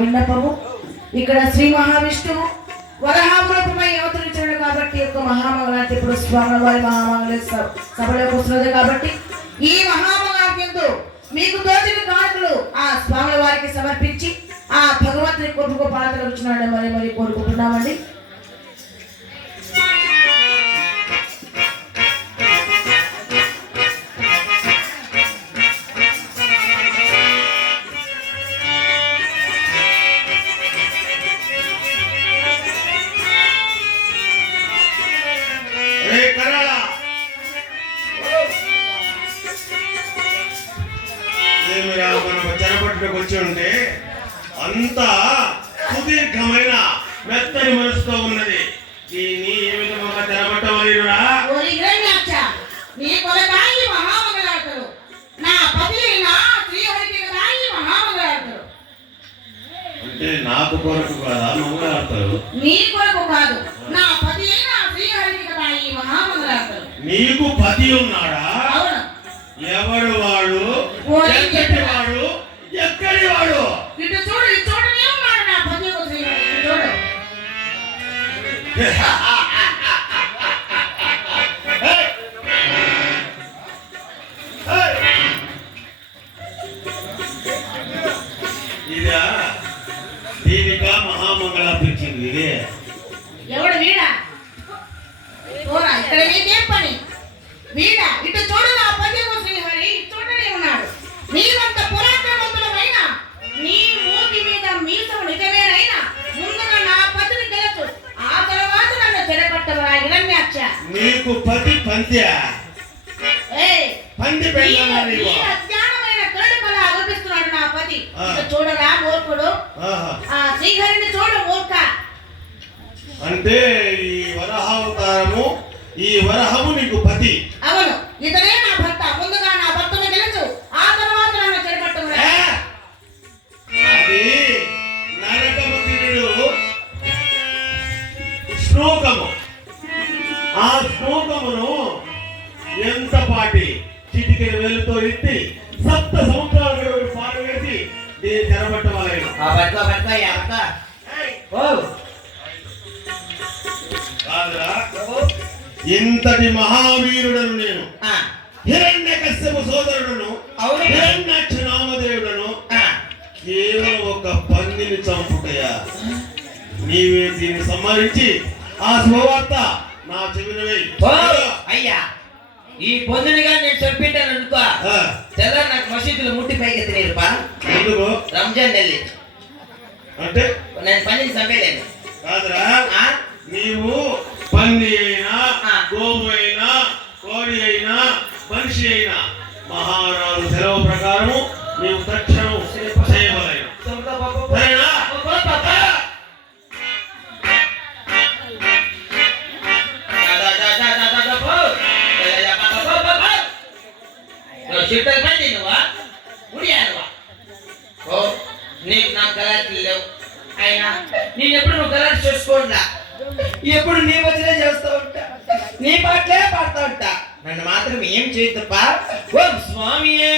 విన్నపము ఇక్కడ శ్రీ మహావిష్ణువు వరహామూలపై అవతరించాడు కాబట్టి యొక్క మహామంగళాన్ని ఇప్పుడు స్వామి వారి మహామంగళ సభలోకి వస్తున్నది కాబట్టి ఈ మహామంగళాంతో మీకు తోచిన కానుకలు ఆ స్వామి వారికి సమర్పించి ఆ భగవంతుని కొడుకు పాత్ర వచ్చినాడు మరి మరి కోరుకుంటున్నామండి. వచ్చి ఉంటే అంత సుదీర్ఘమైన మెత్తని మనసుతో ఉన్నది. దీన్ని ఏ విధంగా తెరబట్టమనిరా? అంటే నాకు కొరకు కాదా మంగళార్తలు? నీ కొరకు కాదు, నా పతి అయిన శ్రీహరికి కదా ఈ మహామంగళార్తలు. నీకు పతి ఉన్నాడా? అవును. ఎవరు వాడు? ఎంతటి వాడు? ఎక్కడి వాడు? ఇటు చూడు, ఇటు చూడనే ఉన్నాడు నా పతి శ్రీహరి. చూడు. ఇదా దీనికా మహామంగళార్పించింది ఇదే. ఎవడు వీడా? చూరా ఇక్కడ నీకేం పని? వీడా ఇటు చూడు, నా పతి శ్రీహరి చూడనే ఉన్నాడు. నీవంత పురాతనవంతులమైన నీ మూతి మీద మీసం నిజమేనైనా ముందుగా నా పతిని తెలుసు, ఆ తర్వాత నన్ను చెరపట్టవరా హిరణ్యాక్ష. నీకు పతి పంత్యా? పంది అజ్ఞానమైన కరుడుకలా ఆరోపిస్తున్నాడు నా పతి. చూడరా మూర్ఖుడు, ఆ శ్రీహరిని చూడు మూర్ఖ. అంటే ఈ వరహావతారము, ఈ వరహము నీకు పతి? అవును, ఇతనే నా భర్త. ముందుగా నా భర్తను తెలుసు, ఆ తర్వాత నన్ను చెరపట్టవరా. అది నరకముఖుడు శ్లోకము. ఆ శ్లోకమును ఎంత పాటి చిటికెన వేలుతో ఎత్తి 7 సంవత్సరాలు పాటు వేసి దీన్ని తెరబట్టవాలి. ఇంతటి మహావీరుడను నేను, హిరణ్యకశ్యపు సోదరుడును, హిరణ్యాక్ష నామదేవుడను, కేవలం ఒక పందిని చంపుటయా? నీవే దీన్ని సంహరించి ఆ శుభవార్త నా చెవిన వేయి. అయ్యా, ఈ పొందునిగా నేను చంపింటాను అనుకో, తెల్ల నాకు మసీదులో ముట్టి పైకి ఎత్తినేరుపా. ఎందుకు? రంజాన్ నెల్లి అంటే నేను పందిని చంపేలేను కాదురా. నీవు పంది అయినా, గోవు అయినా, కోడి అయినా, మనిషి అయినా మహారాజు సెలవు ప్రకారము నీవు తక్షణం చేయవలెను. సరేనా? చిట్టలు పని నువ్వా ముడియానువా ఓ నీకు నాకు గలాట్లు లేవు అయినా నేను ఎప్పుడు నువ్వు గలాట్ చేసుకోండా ఎప్పుడు నీ వచ్చినే చేస్తూ ఉంటా నీ పాటలే పాడుతూ ఉంటా నన్ను మాత్రం ఏం చేయొద్దప్పా ఓం స్వామియే